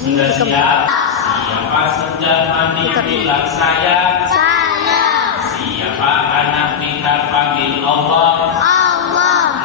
Sudah siap? Siapa sudah mandi bilang saya? Siapa anak kita panggil Allah?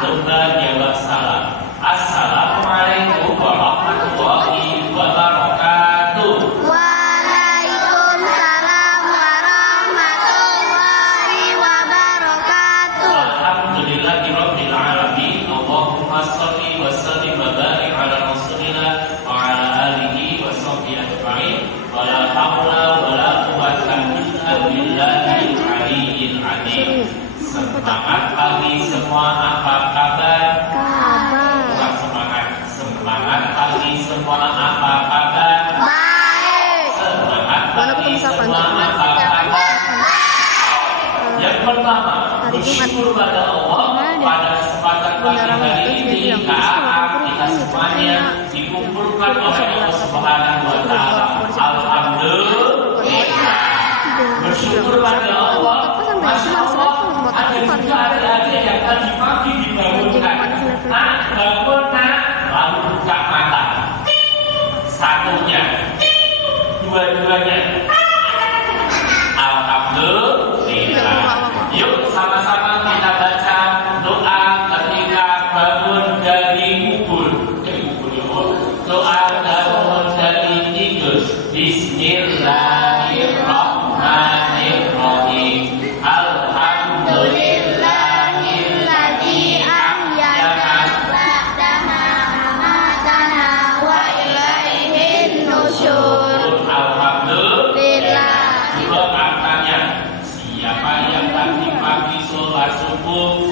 Lomba jawab salam. Assalamualaikum warahmatullahi wabarakatuh. Waalaikumsalam warahmatullahi wabarakatuh. Alhamdulillahirabbil alamin. Allahumma shalli wa sallim wa barik ala rasulillah wa ala alihi wa sahbihi ajma'in. Wala haula wala quwwata illa billahil aliyyil azim. Semangat pagi semua, apa kabar? Kurang semangat. Semangat pagi semua, apa kabar? Baik. Semangat pagi semua, apa kabar? Yang pertama, bersyukur pada Allah pada kesempatan pagi hari ini kita semuanya dikumpulkan oleh Allah Subhanahu wa Ta'ala. Alhamdulillah. Bersyukur pada Allah. Masya Allah, ada juga adik-adik yang tadi pagi dibangunkan. Nak, bangun nak, lalu buka mata. Satunya, dua-duanya. Alhamdulillah. Yuk sama-sama kita baca doa ketika bangun dari kubur. Doa bangun dari tidur. Bismillahirrahmanirrahim. Alhamdulillahilladzi ahyana ba'dama amatana wa ilaihin nusyur. Alhamdulillah. Coba katanya, siapa yang tadi pagi sholat subuh?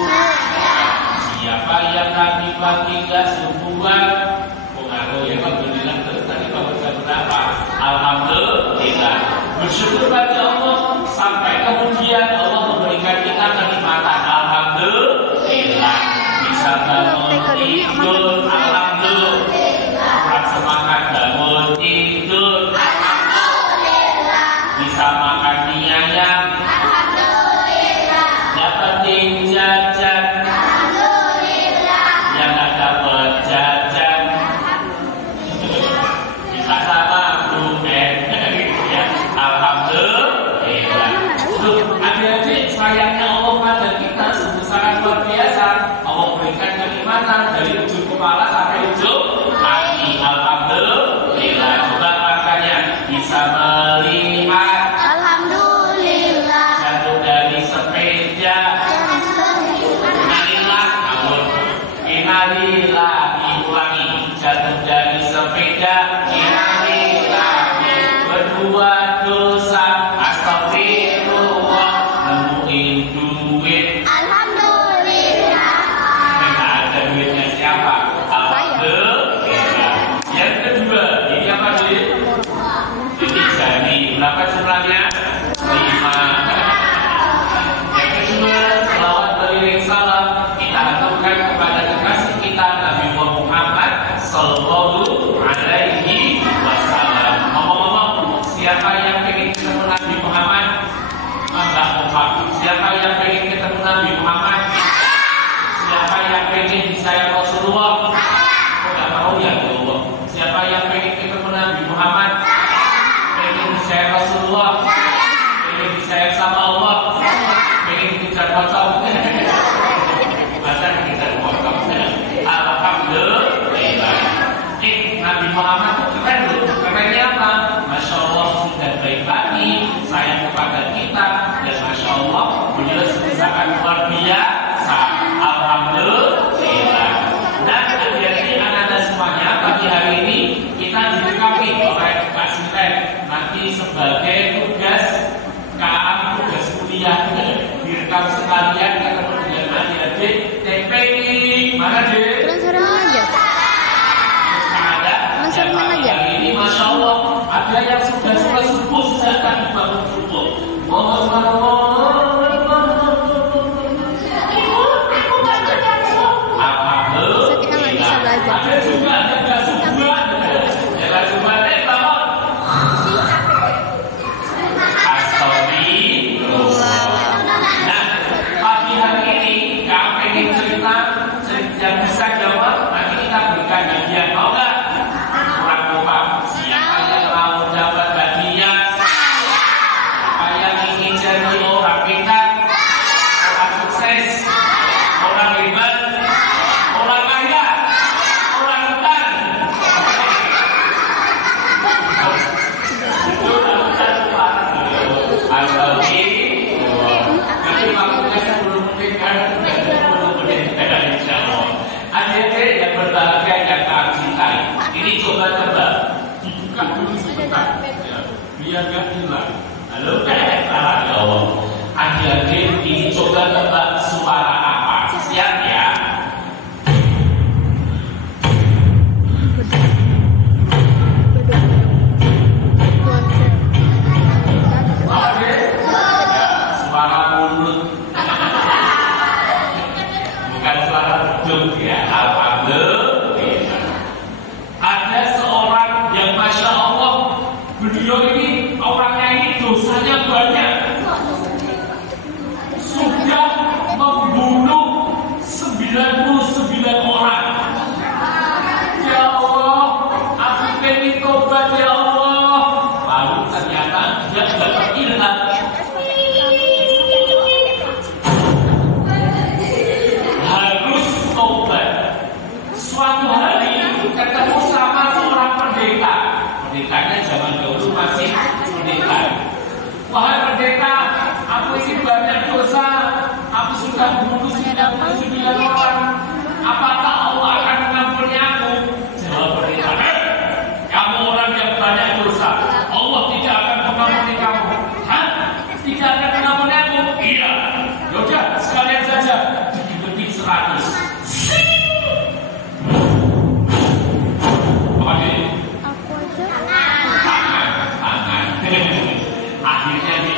Siapa yang tadi pagi gak subuhan? Pengaruh ya, alhamdulillah. Terus tadi bangun jam berapa? Alhamdulillah. Bersyukur pada Allah sampai kemudian Allah memberikan kita kenikmatan. Alhamdulillah. Bisa bangun tidur. Alhamdulillah. Kurang semangat bangun tidur. Alhamdulillah. Bisa makan mie ayam. Alhamdulillah. Dapetin jajan. Alhamdulillah. Yang gak dapet jajan. Bisa sama bumen. Alhamdulillah. Adik-adik, sayangnya Allah pada kita sungguh sangat luar biasa. Allah berikan kenikmatan dari ujung kepala sampai ujung kaki. Alhamdulillah. Coba makanya bisa melihat. Alhamdulillah. Jatuh dari sepeda. Innalillah. Innalillah. Diulangi. Jatuh dari sepeda. Innalillah. Berdua dosa. Astagfirullah. Nemuin duit. Alhamdulillah. Kita ada duitnya siapa? Alhamdulillah. Yang kedua, ini apa sih? Ini jari. Berapa jumlahnya? 5. Yang kedua, selawat beriring salam kita aturkan kepada kekasih kita Nabi Muhammad Sallallahu Alaihi Wasallam. Ngomong-ngomong, siapa yang pengen ketemu Nabi Muhammad? Enggak kompak. Siapa yang pengen ketemu Nabi Muhammad? Siapa yang pengen disayang Rasulullah? Enggak mau ya Allah. Siapa yang pengen ketemu Nabi Muhammad? Pengen disayang Rasulullah? Pengen disayang sama Allah? Pengen dikejar pocong? Masa dikejar pocong? Alhamdulillah. Nabi Muhammad itu keren loh. Kerennya apa? Masya Allah sudah baik lagi sayang kepada kita. Dan Masya Allah beliau sangat luar biasa. Alhamdulillah. Dan adik-adik anak-anak semuanya, pagi hari ini kita dilengkapi oleh Kak Sinten nanti sebagai tugas KA, tugas kuliah. Direkam sekalian ketemu dengan adik-adik TPI. Mana dek? Hari ini Masya Allah ada yang sudah sholat subuh sejak tadi bangun subuh. biar gak hilang. Halo, salah ya Allah. Adik-adik ini coba tebak suara apa? Siap ya? Suara mulut. Bukan suara beduk ya. Alhamdulillah. Ada seorang yang Masya Allah, beliau ini orangnya ini dosanya banyak. Sudah membunuh 99 orang. Ya Allah, aku pengen tobat ya Allah. Lalu ternyata dia dapat ilham. Harus tobat. Suatu hari ketemu sama seorang pendeta. Pendetanya zaman dahulu masih pendeta. Wahai pendeta, aku ini banyak dosa. Aku sudah membunuh 99 orang. Apakah Allah akan mengampuni aku? Jawab pendeta, kamu orang yang banyak dosa. Allah tidak akan mengampuni kamu. Hah? Tidak akan mengampuni aku? Iya. Yaudah, sekalian saja. Dikit-dikit 100. Apa ini? Tangan. Akhirnya nih,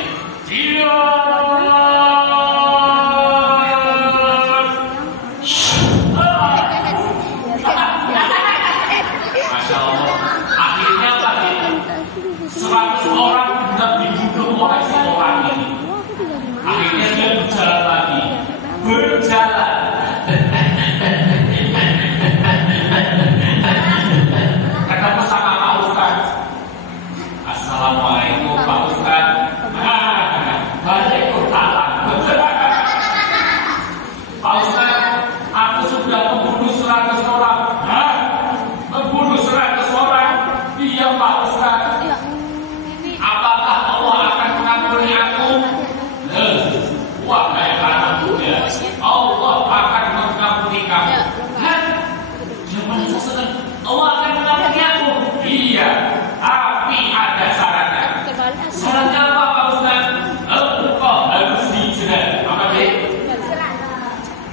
Masya Allah. Akhirnya tadi 100 orang sudah dibunuh oleh seorang ini. Akhirnya dia berjalan lagi. Berjalan. Ketemu sama Pak Ustaz. Assalamualaikum Pak Ustaz. Waalaikumsalam. Pak Ustaz, aku sudah membunuh 100 orang. Hah? Membunuh 100 orang? Iya Pak Ustaz. Apakah Allah akan mengampuni aku? Wah, kayak anak muda. Allah akan mengampuni kamu. Hah? Jangan senang. Allah akan mengampuni aku. Iya, tapi ada syaratnya. Syaratnya apa Pak Ustaz? Engkau harus hijrah. Apa sih?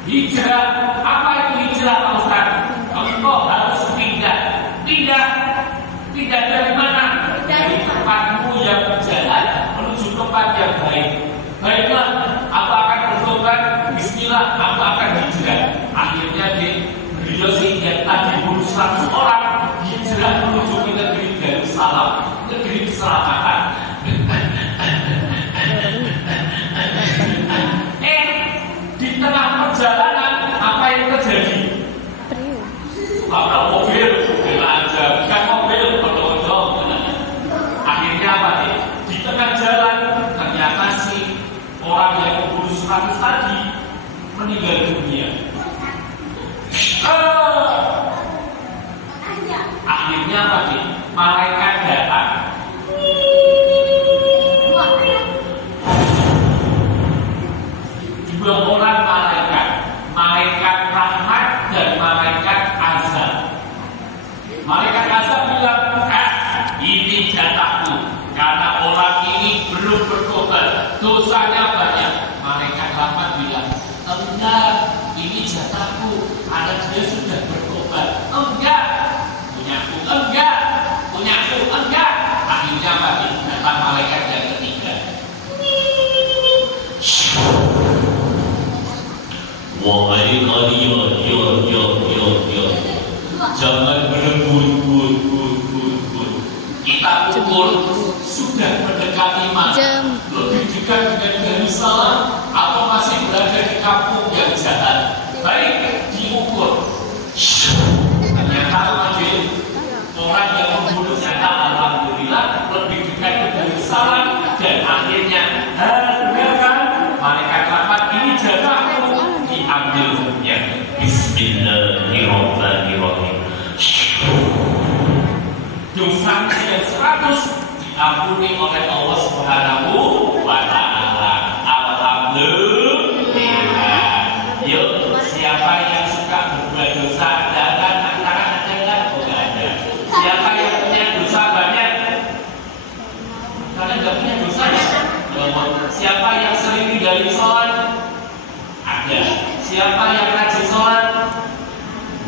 Hijrah. Apa itu hijrah Pak Ustaz? Engkau harus pindah. Pindah dari mana? Dari tempatmu yang jalan menuju tempat yang baik. Baiklah, aku akan bertobat. Bismillah, aku akan hijrah. Akhirnya beliau sih yang tadi bunuh 100 orang hijrah menuju ke negeri Darussalam, negeri keselamatan. Di tengah perjalanan apa yang terjadi? Ada mobil, aja bukan mobil, odong-odong. Akhirnya apa nih? Di tengah jalan ternyata si orang yang membunuh 100 tadi meninggal dunia. Akhirnya apa nih? Malaikat datang. Dua orang malaikat rahmat dan malaikat azab. Malaikat azab bilang, ini jatahku karena orang ini belum bertobat, dosanya banyak. Malaikat rahmat bilang, enggak, ini jatahku karena dia sudah bertobat. Enggak, punyaku, enggak. Akhirnya bagi datang malaikat yang ketiga. Wahai kalian, jangan berebut. Kita ukur sudah mendekati mana? Lebih dekat dengan Darussalam atau masih berada di kampung yang jahat? Baik, diukur. Ternyata orang yang membunuh nyata alhamdulillah lebih dekat ke Darussalam dan akhirnya dengarkan malaikat rahmat ini jatahku diambil hukumnya. Bismillahirrahmanirrahim. Dosanya yang 100 diampuni oleh Allah Subhanahu wa Ta'ala. Alhamdulillah. Yuk, siapa yang suka berbuat dosa? Jangan tangan ada. Siapa yang punya dosa banyak? dari sholat? Ada. Siapa yang rajin sholat?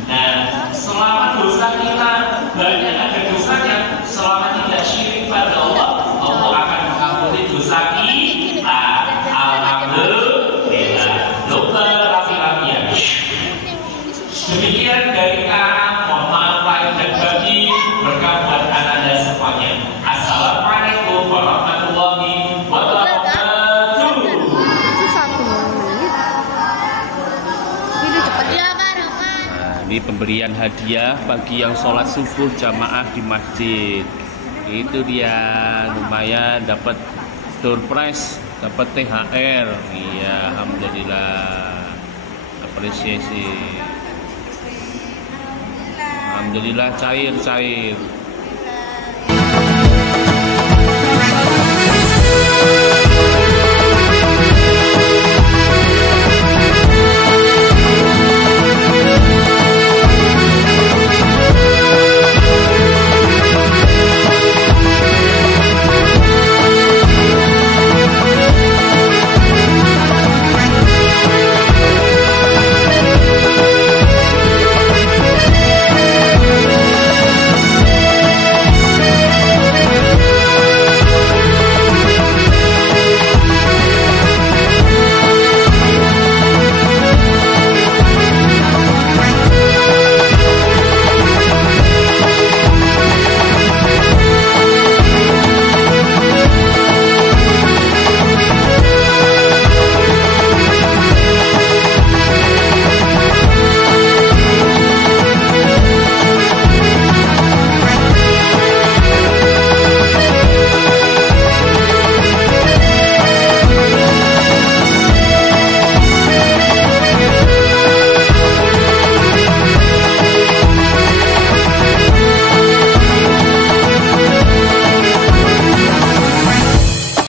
Nah, selama dosa kita banyak ada dosanya, selama tidak syirik pada Allah, Allah akan mengampuni dosa kita. Alhamdulillah. Lupa rapi-rapian. Demikian dari kami, mohon maaf lahir dan batin, berkah buat anda semuanya. Assalamualaikum warahmatullahi wabarakatuh. Ini pemberian hadiah bagi yang sholat subuh jamaah di masjid. Itu dia, lumayan dapat door prize, dapat THR. Iya, alhamdulillah, apresiasi. Alhamdulillah cair.